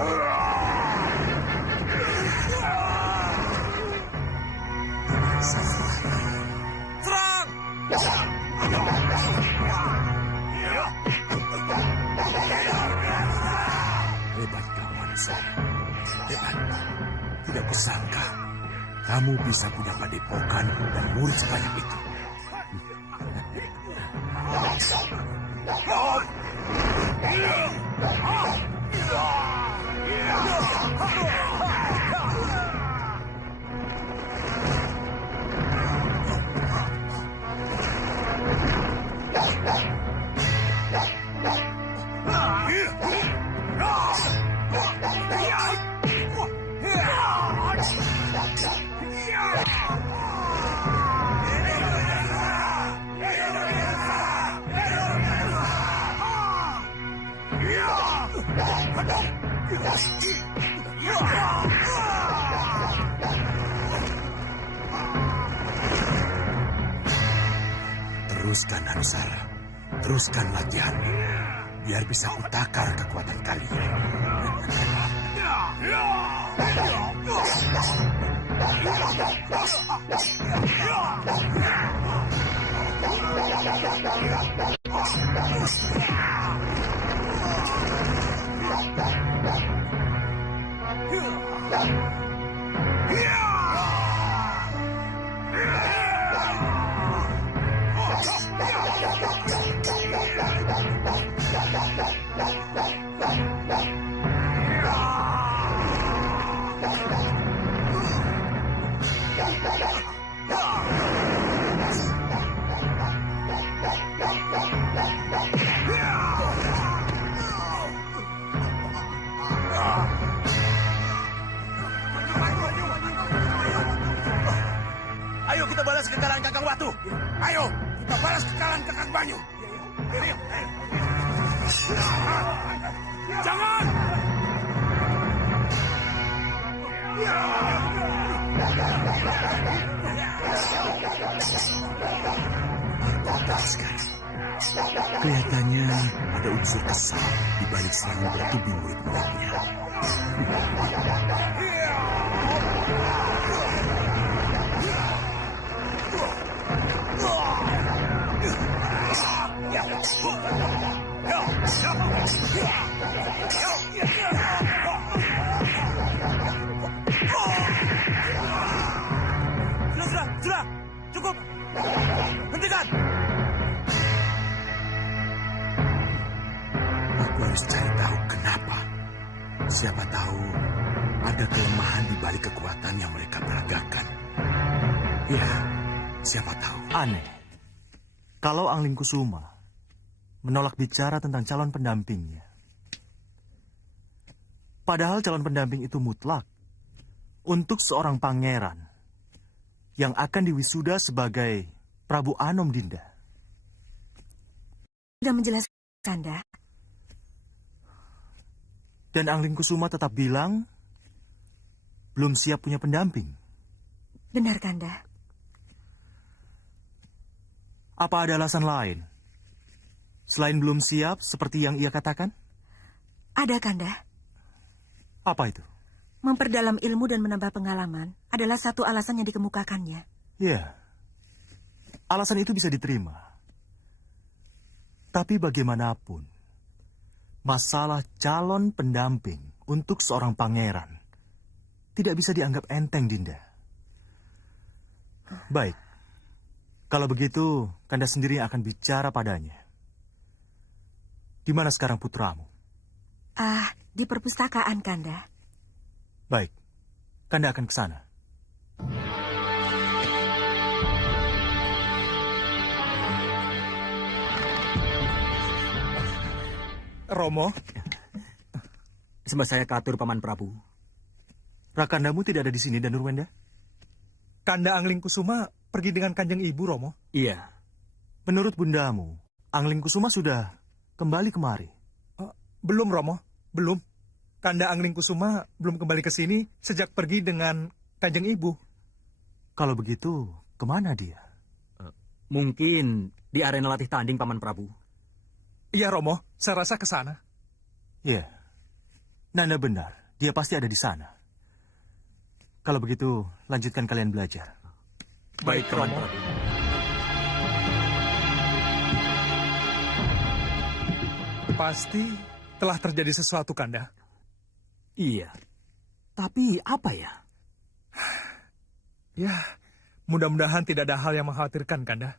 Serang! Hebat kau, Anissa. Hebat. Tidak kusangka kamu bisa punya padepokan dan murid sebanyak itu. Teruskan, Anusara. Teruskan latihan. Biar bisa kutakar kekuatan kalian. Ayo kita balas kekalahan Kakang Watu. Ayo kita balas kekalahan Kakang Banyu. Jangan! Kelihatannya ada unsur kesal di balik serangan bertubi murid-muridnya. Sudah, cukup. Hentikan. Aku harus cari tahu kenapa. Siapa tahu ada kelemahan di balik kekuatan yang mereka peragakan. Ya, siapa tahu. Aneh. Kalau Angling Kusuma menolak bicara tentang calon pendampingnya. Padahal calon pendamping itu mutlak untuk seorang pangeran yang akan diwisuda sebagai Prabu Anom, Dinda. Sudah menjelaskan, Kanda. Dan Angling Kusuma tetap bilang belum siap punya pendamping. Benar, Kanda. Apa ada alasan lain? Selain belum siap seperti yang ia katakan? Ada, Kanda. Apa itu? Memperdalam ilmu dan menambah pengalaman adalah satu alasan yang dikemukakannya. Ya, alasan itu bisa diterima. Tapi bagaimanapun, masalah calon pendamping untuk seorang pangeran tidak bisa dianggap enteng, Dinda. Baik, kalau begitu, Kanda sendiri yang akan bicara padanya. Di mana sekarang putramu? Di perpustakaan, Kanda. Baik, Kanda akan ke sana. Romo, Sembah saya katur, Paman Prabu. Rakandamu tidak ada di sini, Danurwenda? Kanda Angling Kusuma pergi dengan Kanjeng Ibu, Romo. Iya. Menurut bundamu, Angling Kusuma sudah kembali kemari? Belum, Romo. Belum. Kanda Angling Kusuma belum kembali ke sini sejak pergi dengan Kanjeng Ibu. Kalau begitu, kemana dia? Mungkin di arena latih tanding, Paman Prabu. Iya, Romo. Saya rasa ke sana. Ya. Nanda benar, dia pasti ada di sana. Kalau begitu, lanjutkan kalian belajar. Baik, Paman Romo. Prabu. Pasti telah terjadi sesuatu, Kanda. Iya. Tapi apa ya? Ya, mudah-mudahan tidak ada hal yang mengkhawatirkan, Kanda.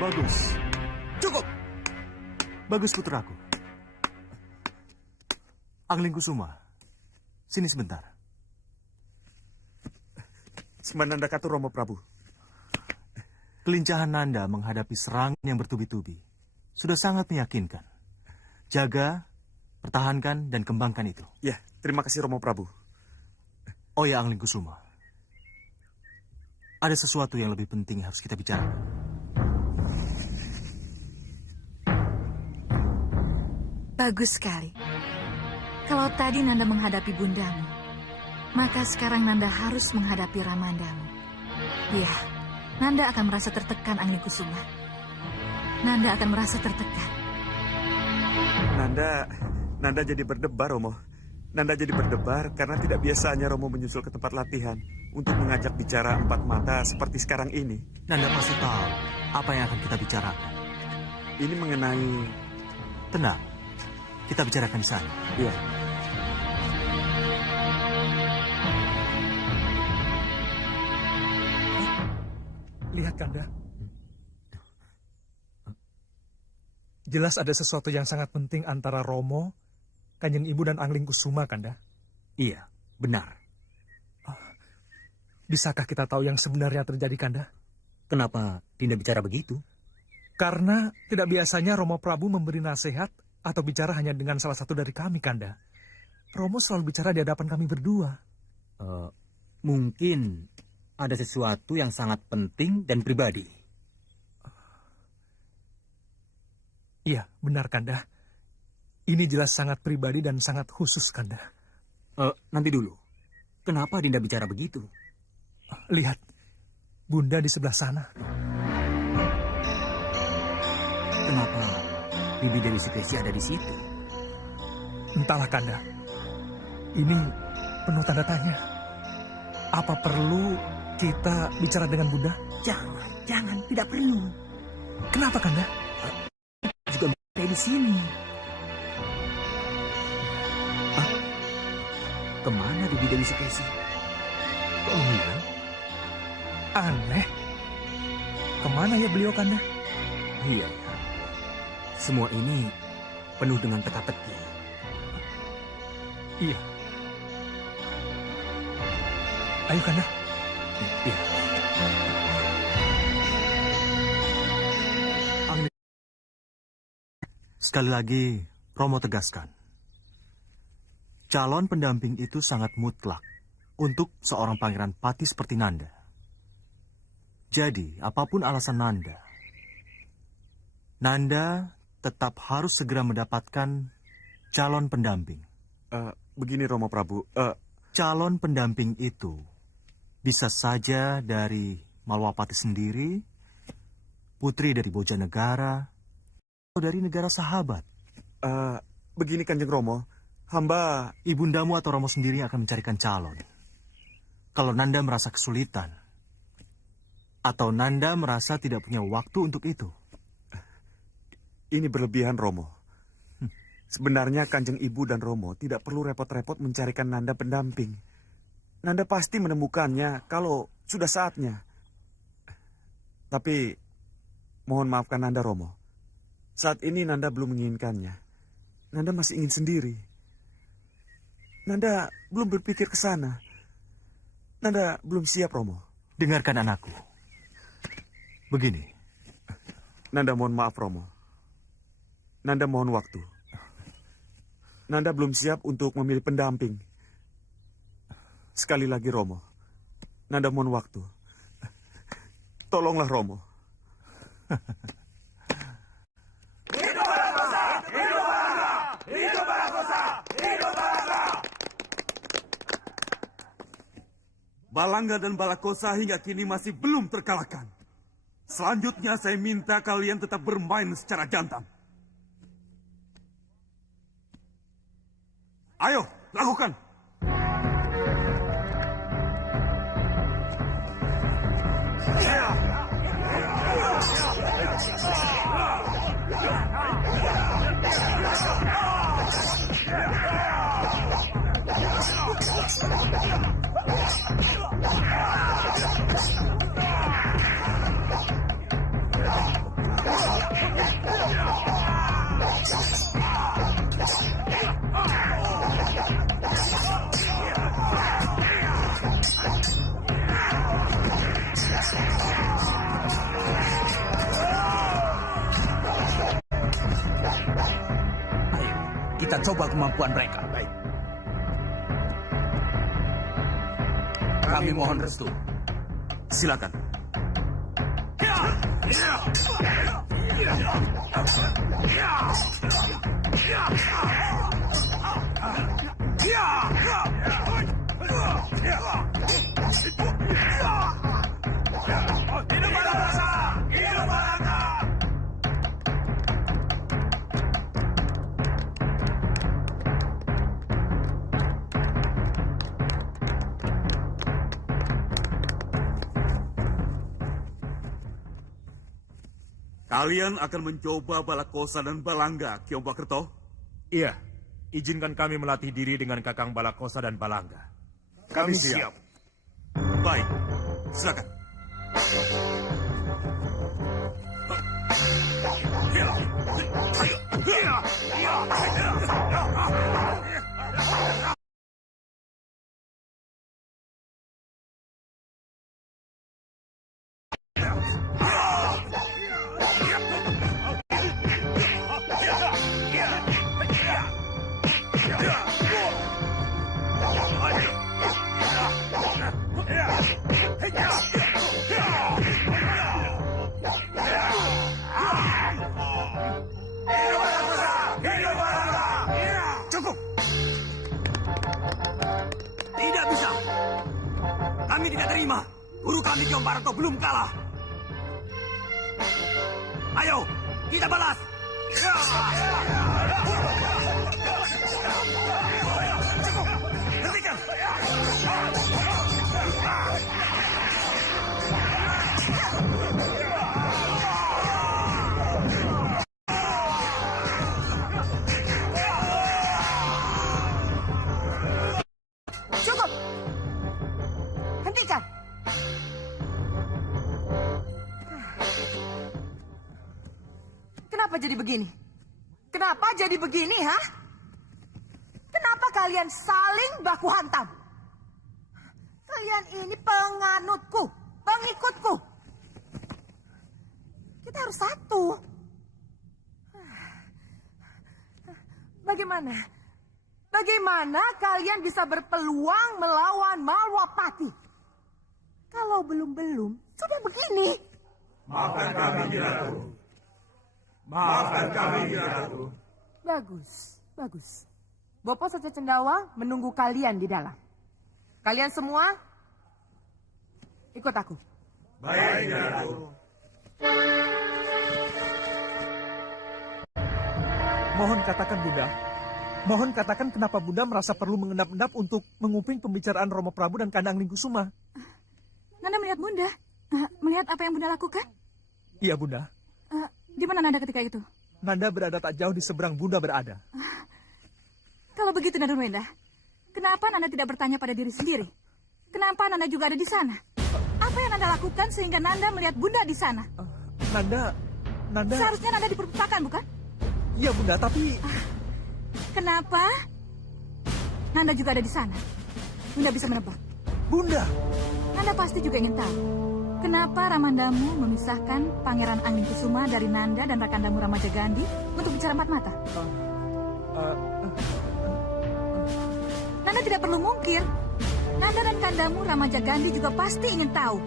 Bagus. Cukup! Bagus putraku. Angling Kusuma, sini sebentar. Semananda Katu Romo Prabu. Kelincahan Nanda menghadapi serangan yang bertubi-tubi sudah sangat meyakinkan. Jaga, pertahankan, dan kembangkan itu. Ya, terima kasih Romo Prabu. Oh ya, Angling Kusuma. Ada sesuatu yang lebih penting yang harus kita bicarakan. Bagus sekali. Kalau tadi Nanda menghadapi bundamu, maka sekarang Nanda harus menghadapi Ramandamu. Ya, Nanda akan merasa tertekan, Angling Kusuma. Nanda akan merasa tertekan. Nanda jadi berdebar, Romo. Nanda jadi berdebar karena tidak biasanya Romo menyusul ke tempat latihan untuk mengajak bicara empat mata seperti sekarang ini. Nanda pasti tahu apa yang akan kita bicarakan. Ini mengenai... Tenang, kita bicarakan di sana. Ya, Lihat, Kanda. Jelas ada sesuatu yang sangat penting antara Romo, Kanjeng Ibu, dan Angling Kusuma, Kanda. Iya, benar. Bisakah kita tahu yang sebenarnya terjadi, Kanda? Kenapa Dinda bicara begitu? Karena tidak biasanya Romo Prabu memberi nasihat atau bicara hanya dengan salah satu dari kami, Kanda. Romo selalu bicara di hadapan kami berdua. Mungkin ada sesuatu yang sangat penting dan pribadi. Iya, benar, Kanda. Ini jelas sangat pribadi dan sangat khusus, Kanda. Nanti dulu. Kenapa Dinda bicara begitu? Lihat, Bunda di sebelah sana. Kenapa Bibi Dewi Sukesi ada di situ? Entahlah, Kanda. Ini penuh tanda tanya. Apa perlu kita bicara dengan Bunda? Jangan, tidak perlu. Kenapa, Kanda? Juga kayak di sini. Kemana Bibi Dewi Sukesi? Kok hilang? Aneh. Kemana ya beliau, Kanda? Iya. Semua ini penuh dengan teka-teki. Iya. Ayo, Kanda. Iya. Sekali lagi, Romo tegaskan. Calon pendamping itu sangat mutlak untuk seorang pangeran pati seperti Nanda. Jadi, apapun alasan Nanda, Nanda tetap harus segera mendapatkan calon pendamping. begini Romo Prabu. Calon pendamping itu bisa saja dari Malwapati sendiri, putri dari Bojanegara, atau dari negara sahabat. Begini Kanjeng Romo, hamba... Ibundamu atau Romo sendiri akan mencarikan calon. Kalau Nanda merasa kesulitan, atau Nanda merasa tidak punya waktu untuk itu. Ini berlebihan, Romo. Sebenarnya Kanjeng Ibu dan Romo tidak perlu repot-repot mencarikan Nanda pendamping. Nanda pasti menemukannya kalau sudah saatnya. Tapi, mohon maafkan Nanda, Romo. Saat ini Nanda belum menginginkannya. Nanda masih ingin sendiri. Nanda belum berpikir ke sana. Nanda belum siap, Romo. Dengarkan anakku. Begini, Nanda mohon maaf, Romo. Nanda mohon waktu. Nanda belum siap untuk memilih pendamping. Sekali lagi, Romo. Nanda mohon waktu. Tolonglah, Romo. Balangga dan Balakosa hingga kini masih belum terkalahkan. Selanjutnya saya minta kalian tetap bermain secara jantan. Ayo, lakukan. Ayo, kita coba kemampuan mereka. Baik. Kami mohon restu. Silakan. Kalian akan mencoba Balakosa dan Balangga, Kiombakerto? Iya, izinkan kami melatih diri dengan Kakang Balakosa dan Balangga. Kami siap. Baik, silakan. Cukup! Tidak bisa. Kami tidak terima. Guru kami Kiombakerto belum kalah. Ayo, kita balas. Cukup! Hentikan! Cukup! Hentikan! Kenapa jadi begini? Kenapa jadi begini, ha? Kenapa kalian saling baku hantam? Kalian ini penganutku, pengikutku. Kita harus satu. Bagaimana? Bagaimana kalian bisa berpeluang melawan Malwapati? Kalau belum-belum, sudah begini. Maafkan kami, Ratu. Maafkan kami, Ratu. Bagus, bagus. Bopo Saca Cendawa menunggu kalian di dalam. Kalian semua, ikut aku. Baik, Ratu. Mohon katakan Bunda. Mohon katakan kenapa Bunda merasa perlu mengendap-endap untuk menguping pembicaraan Romo Prabu dan Kandang Lingkusuma. Nanda melihat Bunda. Melihat apa yang Bunda lakukan? Iya Bunda. Di mana Nanda ketika itu? Nanda berada tak jauh di seberang Bunda berada. Kalau begitu Nanda Wenda, kenapa Nanda tidak bertanya pada diri sendiri? Kenapa Nanda juga ada di sana? Apa yang Nanda lakukan sehingga Nanda melihat Bunda di sana? Nanda... Seharusnya Nanda di perpustakaan, bukan? Iya Bunda, tapi... Kenapa Nanda juga ada di sana. Bunda bisa menebak. Bunda! Nanda pasti juga ingin tahu. Kenapa Ramandamu memisahkan Pangeran Anglingkusuma dari Nanda dan Rakandamu Ramajagandhi untuk bicara empat mata? Nanda tidak perlu mungkir. Nanda dan Kandamu Ramajagandhi juga pasti ingin tahu.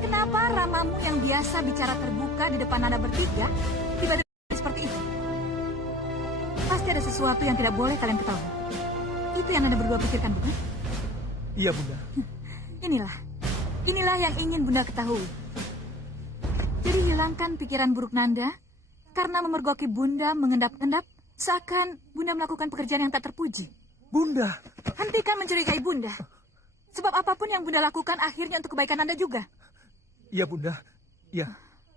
Kenapa Ramamu yang biasa bicara terbuka di depan Nanda bertiga, tiba-tiba seperti itu? Pasti ada sesuatu yang tidak boleh kalian ketahui. Itu yang Nanda berdua pikirkan, bukan? Iya, Bunda. Inilah yang ingin Bunda ketahui. Jadi hilangkan pikiran buruk Nanda, karena memergoki Bunda mengendap-endap, seakan Bunda melakukan pekerjaan yang tak terpuji. Bunda! Hentikan mencurigai Bunda. Sebab apapun yang Bunda lakukan akhirnya untuk kebaikan Nanda juga. Iya, Bunda. Iya.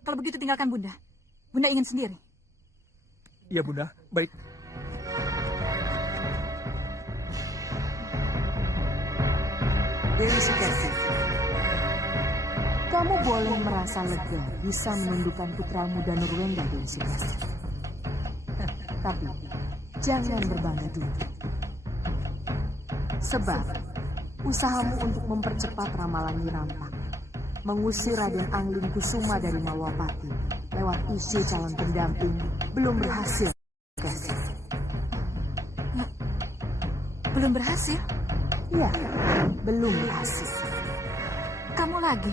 Kalau begitu tinggalkan Bunda. Bunda ingin sendiri. Iya, Bunda. Baik. Dewi Sukesi, kamu boleh merasa lega bisa menundukkan putramu Danurwenda, Dewi Sukesi. Tapi jangan berbangga dulu. Sebab usahamu untuk mempercepat ramalan Nyi Rampak, mengusir Raden Anglingkusuma dari Malwapati lewat isu calon pendamping belum berhasil. Belum berhasil? Ya, belum berhasil. Kamu lagi?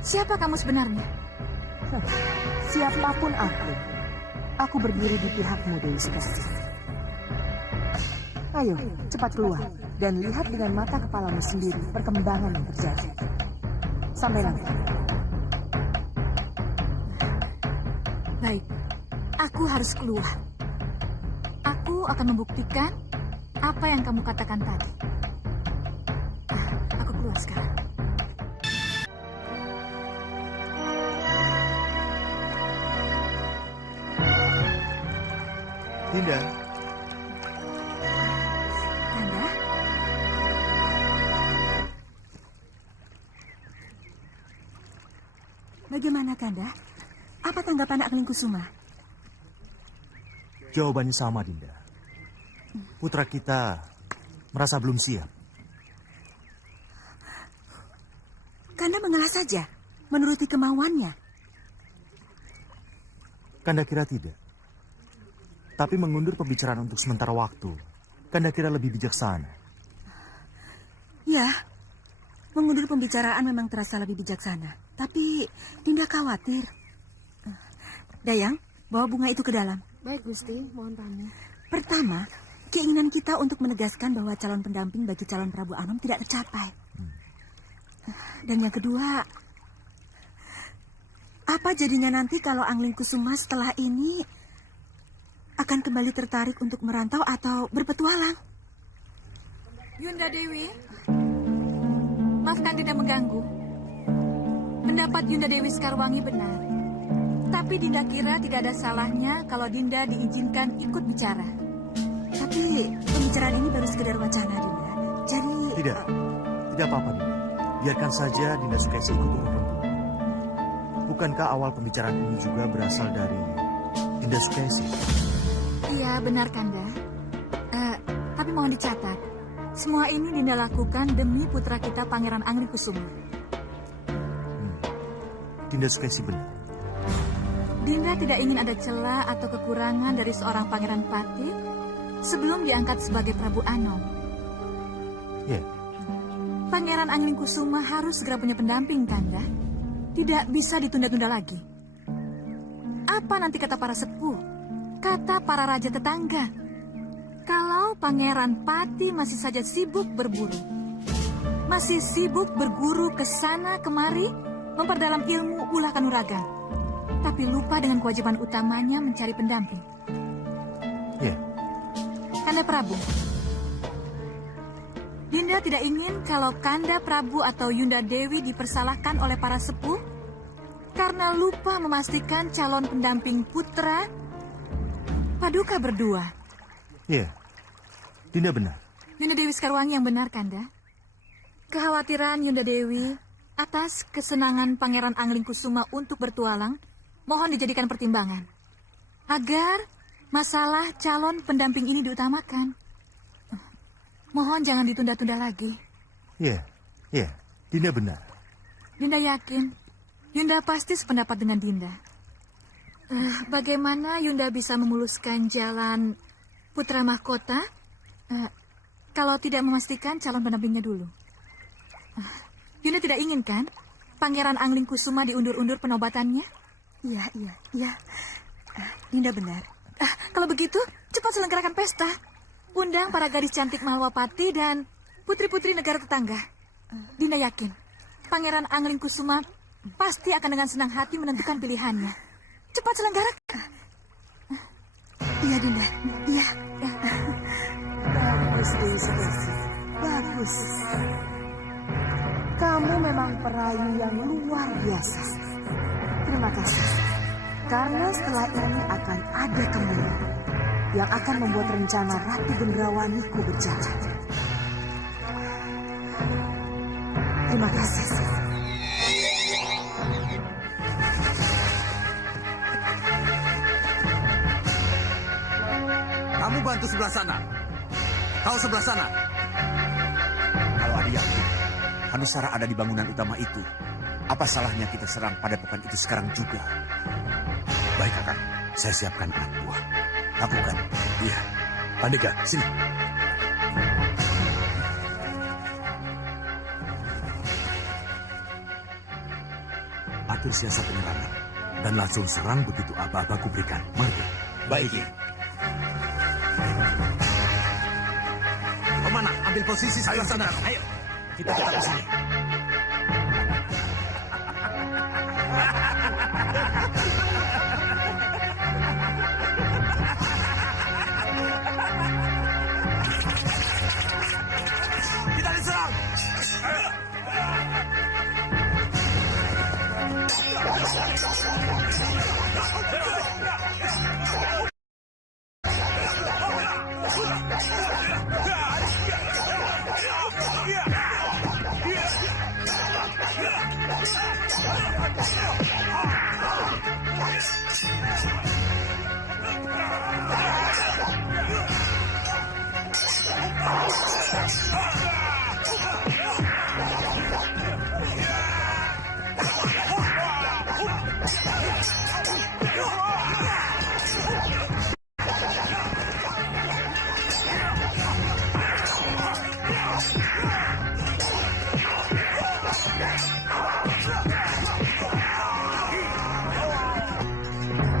Siapa kamu sebenarnya? Siapapun aku berdiri di pihakmu, Dewi Sukesi. Ayo, cepat keluar dan lihat dengan mata kepalamu sendiri perkembangan yang terjadi. Sampai nanti. Baik, aku harus keluar. Aku akan membuktikan apa yang kamu katakan tadi. Aku keluar sekarang. Dinda, Kanda? Bagaimana, Kanda? Apa tanggapan Anglingkusuma? jawabannya sama, Dinda. Putra kita merasa belum siap. Kanda mengalah saja, menuruti kemauannya. Kanda kira tidak. Tapi mengundur pembicaraan untuk sementara waktu, Kanda kira lebih bijaksana. Ya, mengundur pembicaraan memang terasa lebih bijaksana. Tapi Dinda khawatir. Dayang, bawa bunga itu ke dalam. Baik, Gusti, mohon pamit. Pertama, keinginan kita untuk menegaskan bahwa calon pendamping bagi calon Prabu Anom tidak tercapai. Dan yang kedua, apa jadinya nanti kalau Anglingkusuma setelah ini akan kembali tertarik untuk merantau atau berpetualang? Yunda Dewi, maafkan Dinda mengganggu. Pendapat Yunda Dewi Sekarwangi benar. Tapi Dinda kira tidak ada salahnya kalau Dinda diizinkan ikut bicara. Tapi pembicaraan ini baru sekedar wacana, Dinda. Jadi... Tidak apa-apa, Dinda. Biarkan saja Dinda Sukesi ikut urut rembuk. Bukankah awal pembicaraan ini juga berasal dari Dinda Sukesi? Iya, benar Kanda. Tapi mohon dicatat, semua ini Dinda lakukan demi putra kita Pangeran Anglingkusuma. Dinda Sukesi benar. Dinda tidak ingin ada celah atau kekurangan dari seorang Pangeran Patih sebelum diangkat sebagai Prabu Anom. Ya. Pangeran Anglingkusuma harus segera punya pendamping, Kanda. Tidak bisa ditunda-tunda lagi. Apa nanti kata para sepuh? Kata para raja tetangga? Kalau Pangeran Patih masih saja sibuk berburu, masih sibuk berguru ke sana kemari, memperdalam ilmu ulah kanuragan, tapi lupa dengan kewajiban utamanya mencari pendamping. Ya. Kanda Prabu, Dinda tidak ingin kalau Kanda Prabu atau Yunda Dewi dipersalahkan oleh para sepuh karena lupa memastikan calon pendamping putra Paduka berdua. Ya, Dinda benar. Yunda Dewi Sekarwangi yang benar, Kanda. Kekhawatiran Yunda Dewi atas kesenangan Pangeran Anglingkusuma untuk bertualang mohon dijadikan pertimbangan agar masalah calon pendamping ini diutamakan. Mohon jangan ditunda-tunda lagi. Ya, Dinda benar. Dinda yakin. Yunda pasti sependapat dengan Dinda. Bagaimana Yunda bisa memuluskan jalan putra mahkota kalau tidak memastikan calon pendampingnya dulu? Yunda tidak ingin kan Pangeran Angling Kusuma diundur-undur penobatannya? Iya. Dinda benar. Kalau begitu, cepat selenggarakan pesta. Undang para gadis cantik Malwapati dan putri-putri negara tetangga. Dinda yakin Pangeran Angling Kusuma pasti akan dengan senang hati menentukan pilihannya. Cepat selenggarakan. Iya, Dinda. Iya. Bagus, Dewi Sudesi. Bagus. Kamu memang perayu yang luar biasa. Terima kasih. Karena setelah ini akan ada kemuliaan yang akan membuat rencana Ratu Gendrawaniku berjalan. Terima kasih. Kamu bantu sebelah sana. Kau sebelah sana. Kalau ada yakin Hanusara ada di bangunan utama itu, apa salahnya kita serang padepokan itu sekarang juga? Baik, Kakang. Saya siapkan anak buah. Lakukan. Iya. Pandega, sini. Atur siasat penyerangan. Dan langsung serang begitu aba-aba ku berikan. Mari. Baik. Kemana? Ambil posisi sebelah sana. Ayo. Kita tetap di sini. Kita diserang.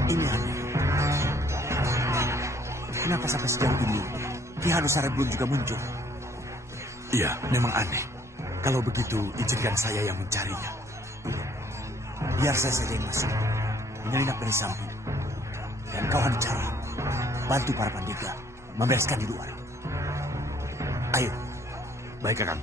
Ini aneh. Kenapa sampai sejauh ini Ki Hanusara belum juga muncul? Iya, memang aneh. Kalau begitu, izinkan saya yang mencarinya. Biar saya saja yang masuk, menyelinap dari samping. Dan kau Hanusara, bantu para pandega membereskan di luar. Ayo. Baik, Kakang.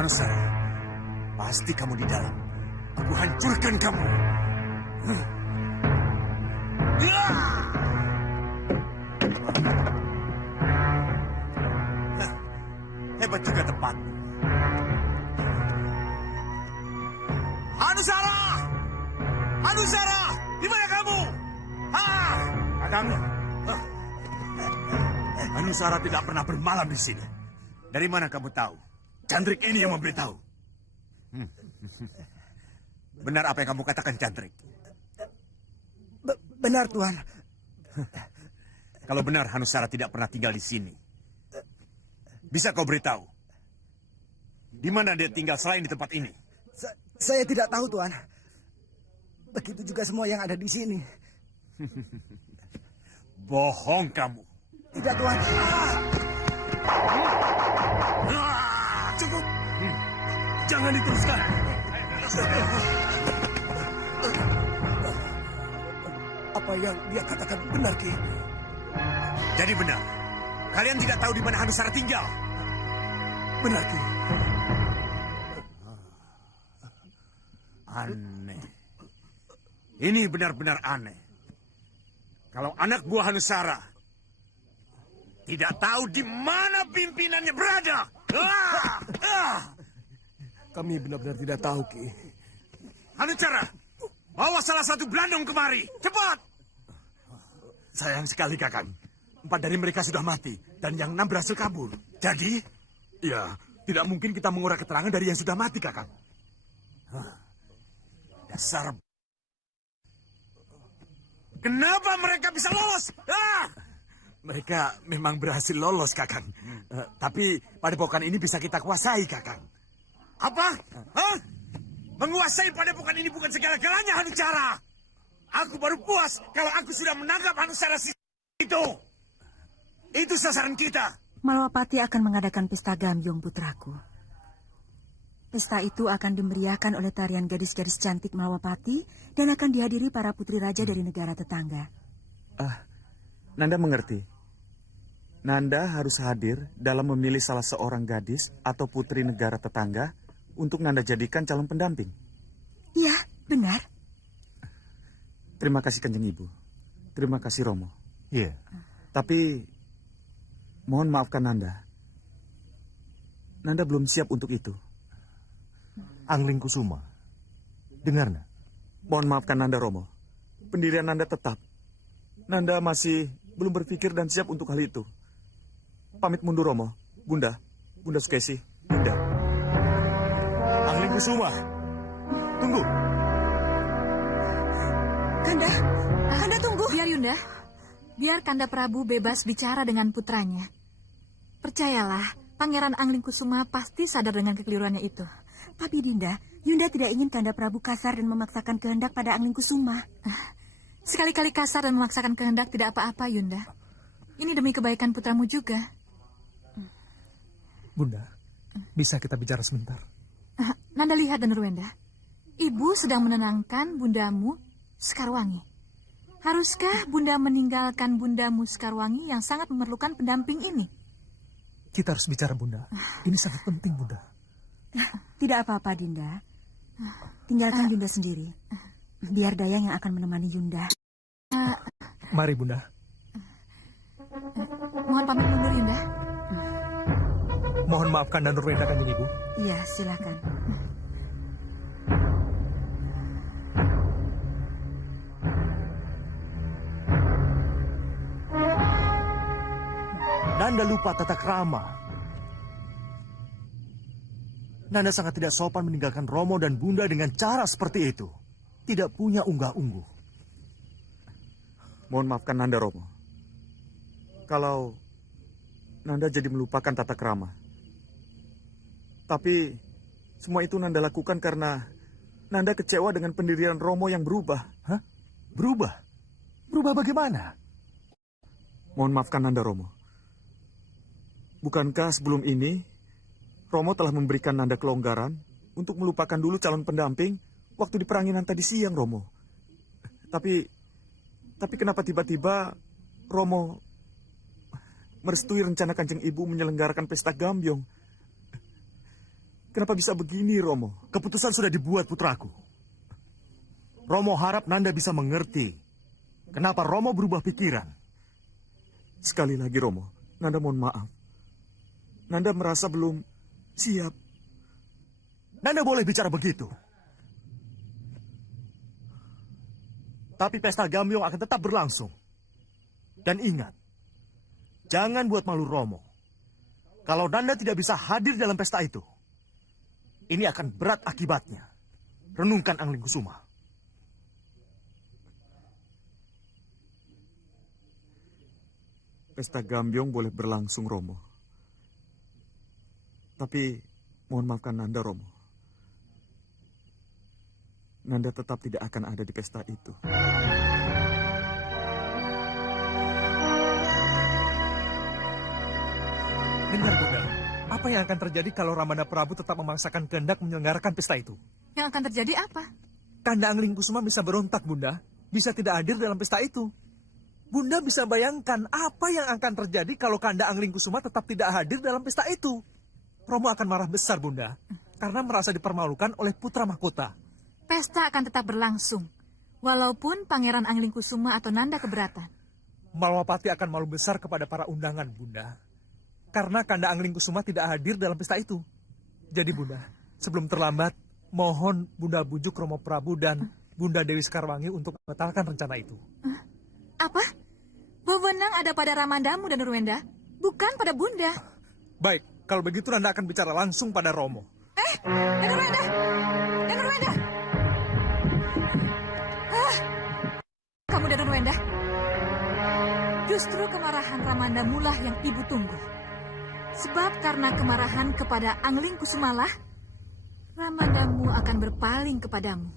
Hanusara, pasti kamu di dalam. Aku hancurkan kamu. hebat juga tepat. Anusara! Anusara! Di mana kamu? Kakang, Anusara tidak pernah bermalam di sini. Dari mana kamu tahu? Cantrik ini yang memberitahu. Benar apa yang kamu katakan, Cantrik? Benar, Tuan. Kalau benar Anusara tidak pernah tinggal di sini, bisa kau beritahu di mana dia tinggal selain di tempat ini? Saya tidak tahu, Tuan. Begitu juga semua yang ada di sini. Bohong kamu. Tidak, Tuan. Cukup. Jangan diteruskan. Apa yang dia katakan benar, Ki? Jadi benar, kalian tidak tahu di mana Anusara tinggal. Benar, Ki. Aneh. Ini benar-benar aneh. Kalau anak buah Anusara tidak tahu di mana pimpinannya berada. Kami benar-benar tidak tahu, Ki. Anusara, bawa salah satu Blandong kemari. Cepat! Sayang sekali, Kakang. 4 dari mereka sudah mati, dan yang 6 berhasil kabur. Jadi, ya, tidak mungkin kita mengurai keterangan dari yang sudah mati, Kakang. Dasar... Kenapa mereka bisa lolos? Mereka memang berhasil lolos, Kakang. Tapi padepokan ini bisa kita kuasai, Kakang. Apa? Hah? Menguasai padepokan ini bukan segala-galanya, Hanucara. Aku baru puas kalau aku sudah menangkap Anusara itu. Itu sasaran kita. Malawapati akan mengadakan pesta gambyong, putraku. Pesta itu akan dimeriahkan oleh tarian gadis-gadis cantik Malawapati dan akan dihadiri para putri raja dari negara tetangga. Nanda mengerti. Nanda harus hadir dalam memilih salah seorang gadis atau putri negara tetangga untuk Nanda jadikan calon pendamping. Iya, benar. Terima kasih Kanjeng Ibu. Terima kasih Romo. Iya. Tapi mohon maafkan Nanda. Nanda belum siap untuk itu. Angling Kusuma. Dengar, nak? Mohon maafkan Nanda Romo. Pendirian Nanda tetap. Nanda masih belum berpikir dan siap untuk hal itu. Pamit mundur Romo. Bunda Sukesi. Bunda. Angling Kusuma. Tunggu. Kanda tunggu. Biar Yunda, biar Kanda Prabu bebas bicara dengan putranya. Percayalah, Pangeran Angling Kusuma pasti sadar dengan kekeliruannya itu. Tapi Dinda, Yunda tidak ingin Kanda Prabu kasar dan memaksakan kehendak pada Angling Kusuma. Sekali-kali kasar dan memaksakan kehendak tidak apa-apa, Yunda. Ini demi kebaikan putramu juga. Bunda, bisa kita bicara sebentar? Nanda lihat dan Ruenda. Ibu sedang menenangkan bundamu Sekarwangi. Haruskah Bunda meninggalkan bundamu Sekarwangi yang sangat memerlukan pendamping ini? Kita harus bicara, Bunda. Ini sangat penting, Bunda. Tidak apa-apa, Dinda. Tinggalkan Yunda sendiri. Biar Dayang yang akan menemani Yunda. Mari, Bunda. Mohon pamit mundur, Yunda. Mohon maafkan dan Nurwenda, Kanjeng Ibu. Iya, silakan. Nanda lupa tata krama. Nanda sangat tidak sopan meninggalkan Romo dan Bunda dengan cara seperti itu. Tidak punya unggah-ungguh. Mohon maafkan Nanda Romo. Kalau Nanda jadi melupakan tata krama. Tapi semua itu Nanda lakukan karena Nanda kecewa dengan pendirian Romo yang berubah. Hah? Berubah? Berubah bagaimana? Mohon maafkan Nanda Romo. Bukankah sebelum ini Romo telah memberikan Nanda kelonggaran untuk melupakan dulu calon pendamping waktu di peranginan tadi siang, Romo? Tapi kenapa tiba-tiba Romo merestui rencana Kanjeng Ibu menyelenggarakan pesta gambyong? Kenapa bisa begini, Romo? Keputusan sudah dibuat, putraku. Romo harap Nanda bisa mengerti kenapa Romo berubah pikiran. Sekali lagi, Romo, Nanda mohon maaf. Nanda merasa belum siap. Nanda boleh bicara begitu. Tapi pesta Gambyong akan tetap berlangsung. Dan ingat, jangan buat malu Romo. Kalau Nanda tidak bisa hadir dalam pesta itu, ini akan berat akibatnya. Renungkan Angling Kusuma. Pesta Gambyong boleh berlangsung, Romo. Tapi mohon maafkan Nanda, Romo. Nanda tetap tidak akan ada di pesta itu. Dengar, Bunda. Apa yang akan terjadi kalau Ramanda Prabu tetap memaksakan kehendak menyelenggarakan pesta itu? Yang akan terjadi apa? Kanda Angling Kusuma bisa berontak, Bunda. Bisa tidak hadir dalam pesta itu. Bunda bisa bayangkan apa yang akan terjadi kalau Kanda Angling Kusuma tetap tidak hadir dalam pesta itu. Romo akan marah besar, Bunda. Karena merasa dipermalukan oleh putra mahkota. Pesta akan tetap berlangsung. Walaupun Pangeran Angling Kusuma atau Nanda keberatan. Malwapati akan malu besar kepada para undangan, Bunda. Karena Kanda Angling Kusuma tidak hadir dalam pesta itu. Jadi, Bunda, sebelum terlambat, mohon Bunda bujuk Romo Prabu dan Bunda Dewi Sekarwangi untuk membatalkan rencana itu. Apa? Wewenang ada pada Ramandamu dan Nurwenda, bukan pada Bunda. Baik, kalau begitu Nanda akan bicara langsung pada Romo. Dan Nurwenda! Dan Nurwenda! Kamu dan Nurwenda? Justru kemarahan Ramandamulah yang ibu tunggu. Sebab karena kemarahan kepada Angling Kusumalah, Ramandamu akan berpaling kepadamu.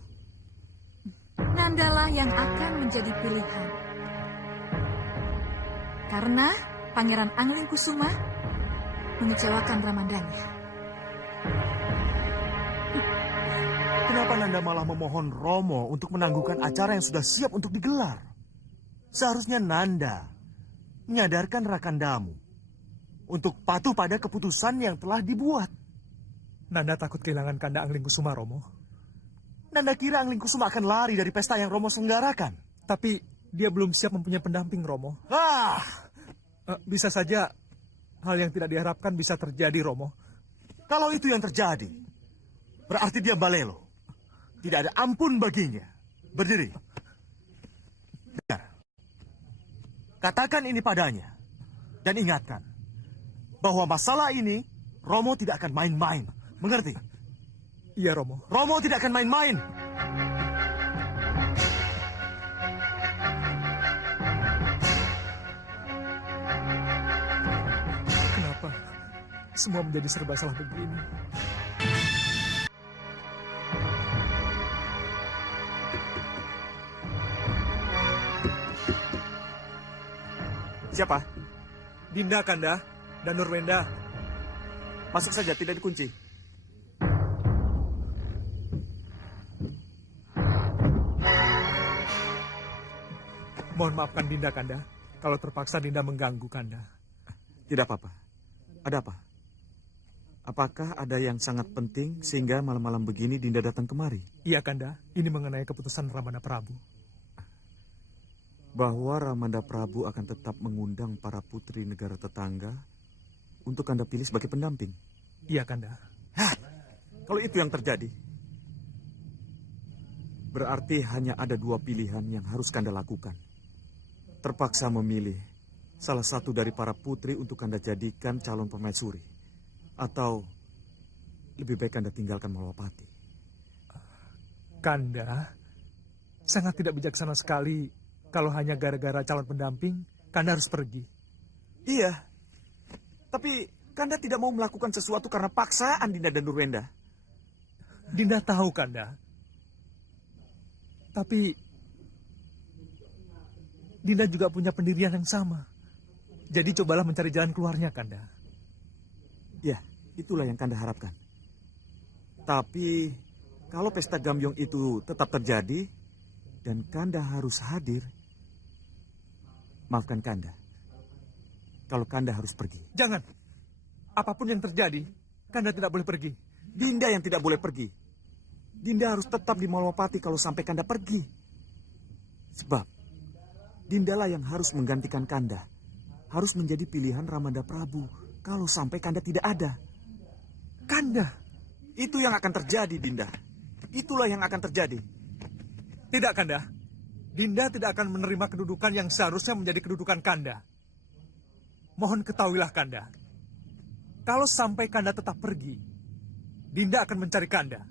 Nandalah yang akan menjadi pilihan. Karena Pangeran Angling Kusuma mengecewakan Ramandanya. Kenapa Nanda malah memohon Romo untuk menangguhkan acara yang sudah siap untuk digelar? Seharusnya Nanda menyadarkan Rakandamu untuk patuh pada keputusan yang telah dibuat. Nanda takut kehilangan Kanda Angling Kusuma, Romo. Nanda kira Angling Kusuma akan lari dari pesta yang Romo selenggarakan. Tapi dia belum siap mempunyai pendamping, Romo. Bisa saja hal yang tidak diharapkan bisa terjadi, Romo. Kalau itu yang terjadi, berarti dia balelo. Tidak ada ampun baginya. Berdiri. Dengar. Katakan ini padanya. Dan ingatkan, bahwa masalah ini, Romo tidak akan main-main. Mengerti? Iya, Romo. Romo tidak akan main-main. Kenapa semua menjadi serba salah begini? Siapa? Dinda, Kanda, dan Nurwenda. Masuk saja, tidak dikunci. Mohon maafkan Dinda, Kanda. Kalau terpaksa Dinda mengganggu Kanda. Tidak apa-apa. Ada apa? Apakah ada yang sangat penting sehingga malam-malam begini Dinda datang kemari? Iya, Kanda. Ini mengenai keputusan Ramanda Prabu. Bahwa Ramanda Prabu akan tetap mengundang para putri negara tetangga untuk Kanda pilih sebagai pendamping. Iya, Kanda. Kalau itu yang terjadi, berarti hanya ada dua pilihan yang harus Kanda lakukan. Terpaksa memilih salah satu dari para putri untuk Kanda jadikan calon permaisuri. Atau lebih baik Kanda tinggalkan Malwapati. Kanda, sangat tidak bijaksana sekali kalau hanya gara-gara calon pendamping, Kanda harus pergi. Iya, tapi Kanda tidak mau melakukan sesuatu karena paksaan Dinda dan Nurwenda. Dinda tahu, Kanda. Tapi Dinda juga punya pendirian yang sama. Jadi cobalah mencari jalan keluarnya, Kanda. Ya, itulah yang Kanda harapkan. Tapi kalau pesta Gambyong itu tetap terjadi dan Kanda harus hadir, maafkan Kanda. Kalau Kanda harus pergi. Jangan. Apapun yang terjadi, Kanda tidak boleh pergi. Dinda yang tidak boleh pergi. Dinda harus tetap di Malwapati kalau sampai Kanda pergi. Sebab Dindalah yang harus menggantikan Kanda. Harus menjadi pilihan Ramanda Prabu kalau sampai Kanda tidak ada. Kanda, Itu yang akan terjadi, Dinda. Itulah yang akan terjadi. tidak Kanda. Dinda tidak akan menerima kedudukan yang seharusnya menjadi kedudukan Kanda. Mohon ketahuilah Kanda. Kalau sampai Kanda tetap pergi, Dinda akan mencari Kanda.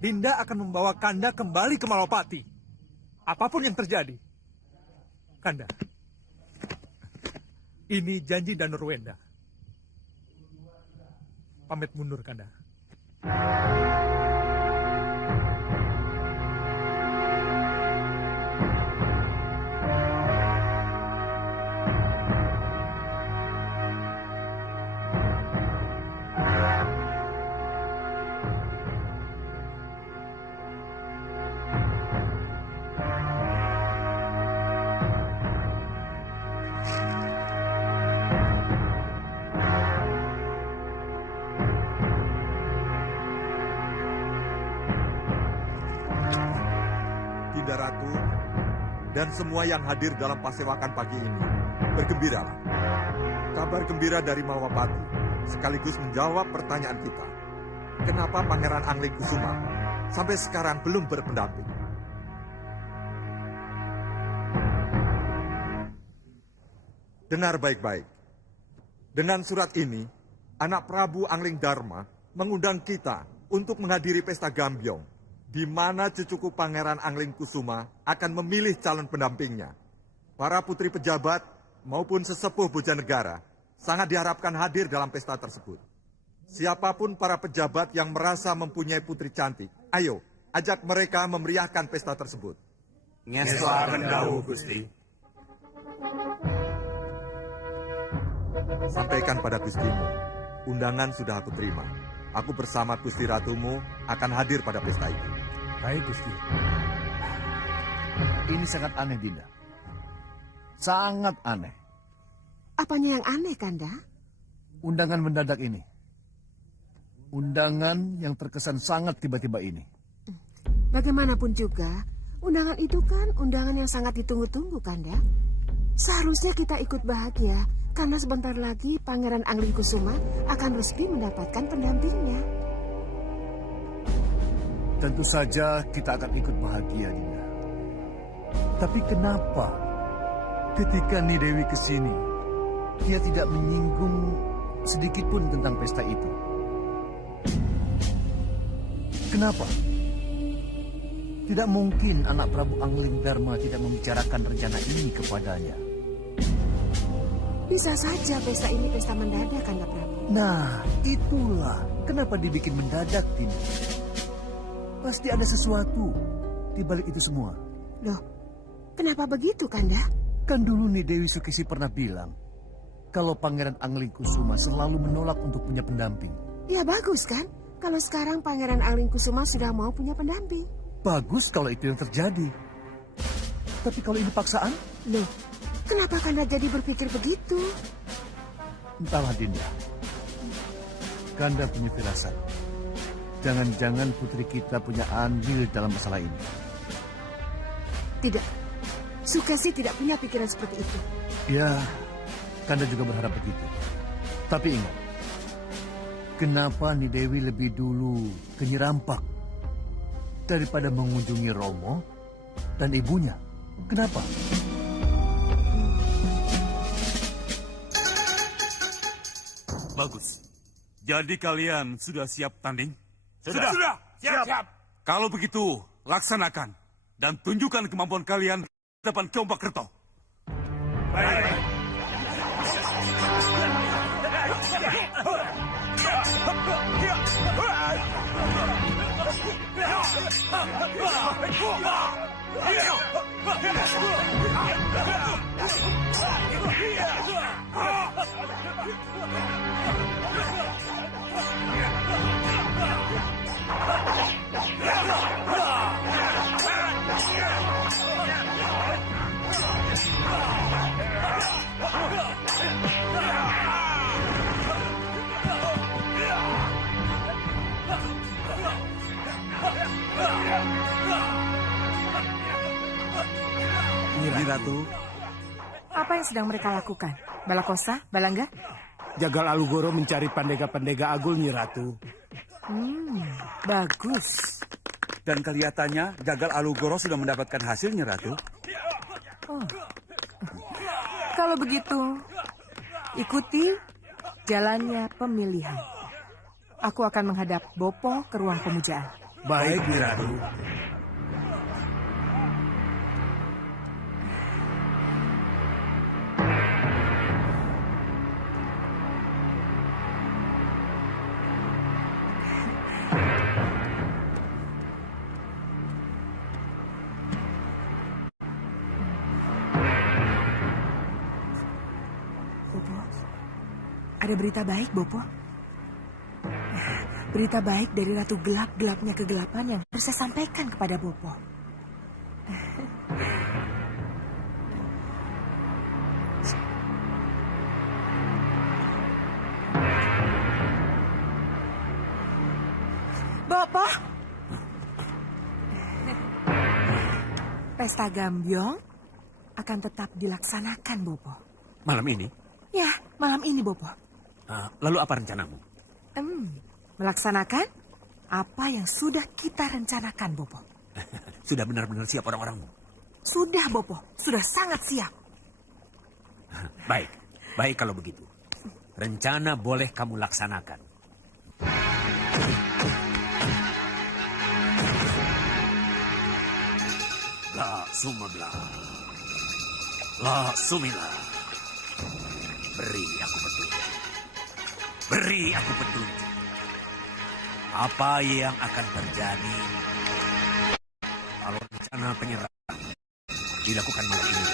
Dinda akan membawa Kanda kembali ke Malapati. Apapun yang terjadi. Kanda. Ini janji Danurwenda. Pamit mundur, Kanda. Dinda Ratu, dan semua yang hadir dalam pasewakan pagi ini, bergembiralah. Kabar gembira dari Malwapati sekaligus menjawab pertanyaan kita. Kenapa Pangeran Anglingkusuma sampai sekarang belum berpendamping? Dengar baik-baik. Dengan surat ini, anak Prabu Angling Dharma mengundang kita untuk menghadiri pesta Gambyong, di mana cucuku Pangeran Anglingkusuma akan memilih calon pendampingnya. Para putri pejabat maupun sesepuh Bojanegara sangat diharapkan hadir dalam pesta tersebut. Siapapun para pejabat yang merasa mempunyai putri cantik, ayo, ajak mereka memeriahkan pesta tersebut. Ngesta Rendawu, Gusti. Sampaikan pada Gustimu, undangan sudah aku terima. Aku bersama Gusti Ratumu akan hadir pada pesta itu. Baik, Gusti. Ini sangat aneh, Dinda. Sangat aneh. Apanya yang aneh, Kanda? Undangan mendadak ini. Undangan yang terkesan sangat tiba-tiba ini. Bagaimanapun juga, undangan itu kan undangan yang sangat ditunggu-tunggu, Kanda. Seharusnya kita ikut bahagia, karena sebentar lagi Pangeran Anglingkusuma akan resmi mendapatkan pendampingnya. Tentu saja kita akan ikut bahagia, Dinda. Tapi kenapa ketika Nidewi ke sini, dia tidak menyinggung sedikit pun tentang pesta itu? Kenapa? Tidak mungkin anak Prabu Angling Dharma tidak membicarakan rencana ini kepadanya. Bisa saja pesta ini pesta mendadak, Kanda Prabu. Nah, itulah kenapa dibikin mendadak, Dinda. Pasti ada sesuatu di balik itu semua. Loh, kenapa begitu, Kanda? Kan dulu nih Dewi Sukesi pernah bilang kalau Pangeran Anglingkusuma selalu menolak untuk punya pendamping. Ya bagus kan, kalau sekarang Pangeran Anglingkusuma sudah mau punya pendamping. Bagus kalau itu yang terjadi. Tapi kalau ini paksaan? Loh, kenapa Kanda jadi berpikir begitu? Entahlah, Dinda. Kanda punya firasat. Jangan-jangan putri kita punya andil dalam masalah ini. Tidak, Sukesi tidak punya pikiran seperti itu. Ya, Kanda juga berharap begitu. Tapi ingat, kenapa Nidewi lebih dulu ke Nyerampak daripada mengunjungi Romo dan ibunya? Kenapa? Bagus. Jadi kalian sudah siap tanding? Sudah. Siap. Kalau begitu, laksanakan. Dan tunjukkan kemampuan kalian di depan Ki Kerto. Baik. Nyi Ratu, Apa yang sedang mereka lakukan? Balakosa? Balangga? Jagal Alugoro mencari pendega-pendega agul, Nyi Ratu. Bagus. Dan kelihatannya Jagal Alugoro sudah mendapatkan hasil, Nyi Ratu. Kalau begitu, ikuti jalannya pemilihan. Aku akan menghadap Bopo ke ruang pemujaan. Baik, Nyi Ratu. Bopo, ada berita baik, Bopo. Berita baik dari Ratu Gelap-gelapnya kegelapan yang harus saya sampaikan kepada Bopo. Bopo, pesta Gambyong akan tetap dilaksanakan, Bopo. Malam ini? Ya, malam ini, Bopo. Lalu apa rencanamu? Melaksanakan apa yang sudah kita rencanakan, Bopo. Sudah benar-benar siap orang-orangmu? Sudah, Bopo. Sudah sangat siap. Baik, baik kalau begitu. Rencana boleh kamu laksanakan. La Sumabla. La Sumila. Beri aku petunjuk. Beri aku petunjuk. Apa yang akan terjadi kalau rencana penyerangan dilakukan malam ini?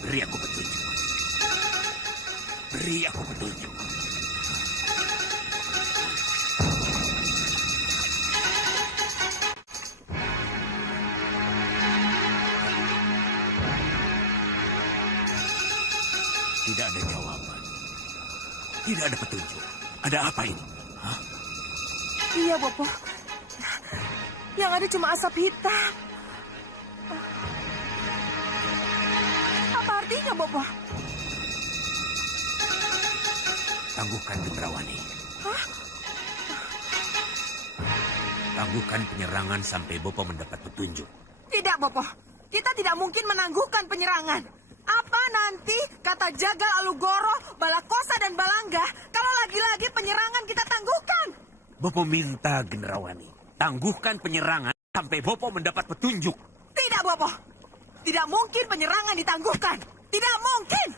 Beri aku petunjuk. Beri aku petunjuk. Tidak ada jawaban. Tidak ada petunjuk. Ada apa ini? Hah? Iya, Bopo. Yang ada cuma asap hitam. Apa artinya, Bopo? Tangguhkan Gendrawani. Hah? Tangguhkan penyerangan sampai Bopo mendapat petunjuk. Tidak, Bopo. Kita tidak mungkin menangguhkan penyerangan. Apa nanti kata Jagal Alugoro, Balakosa, dan Balangga kalau lagi-lagi penyerangan kita tangguhkan? Bopo minta Gendrawani. Tangguhkan penyerangan sampai Bopo mendapat petunjuk. Tidak, Bopo. Tidak mungkin penyerangan ditangguhkan. Tidak mungkin.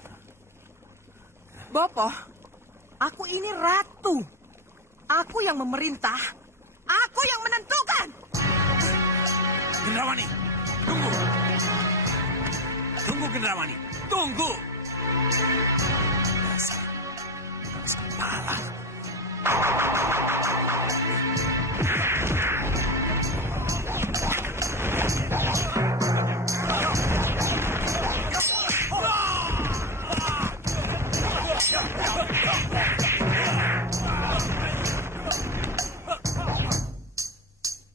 Bopo, aku ini ratu. Aku yang memerintah. Aku yang menentukan. Gendrawani, tunggu. Tunggu, Gendrawani. Tunggu. Dasar kepala.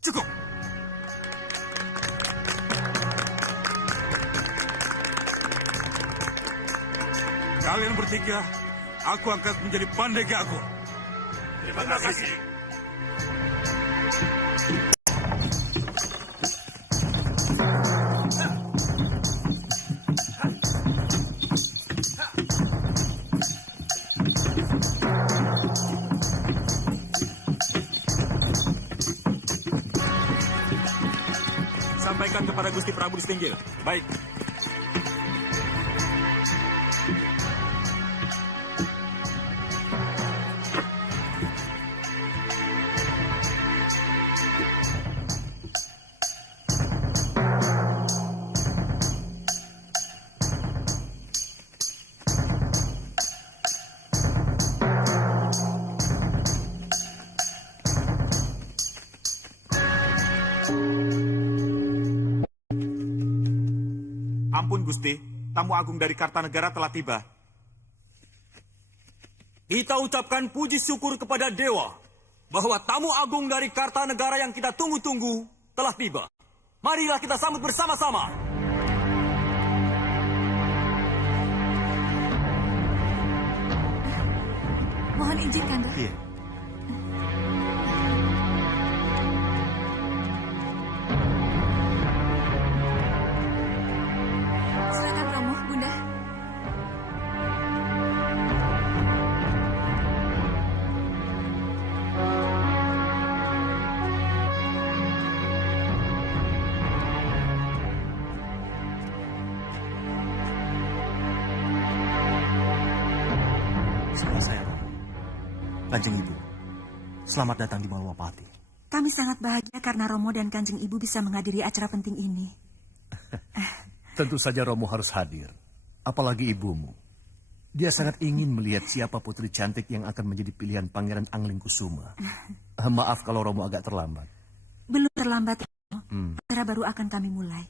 Cukup. Kalian bertiga, aku angkat menjadi pandega aku. Terima kasih. Sampaikan kepada Gusti Prabu Distinggil. Baik. Ampun Gusti, tamu agung dari Kartanegara telah tiba. Kita ucapkan puji syukur kepada Dewa bahwa tamu agung dari Kartanegara yang kita tunggu-tunggu telah tiba. Marilah kita sambut bersama-sama. Mohon izin, Kanda. Iya. Silakan Romo, Bunda. Saudara saya, Kanjeng Ibu, selamat datang di Malwapati. Kami sangat bahagia karena Romo dan Kanjeng Ibu bisa menghadiri acara penting ini. Tentu saja Romo harus hadir. Apalagi ibumu. Dia sangat ingin melihat siapa putri cantik yang akan menjadi pilihan Pangeran Anglingkusuma. Maaf kalau Romo agak terlambat. Belum terlambat, Romo. Acara baru akan kami mulai.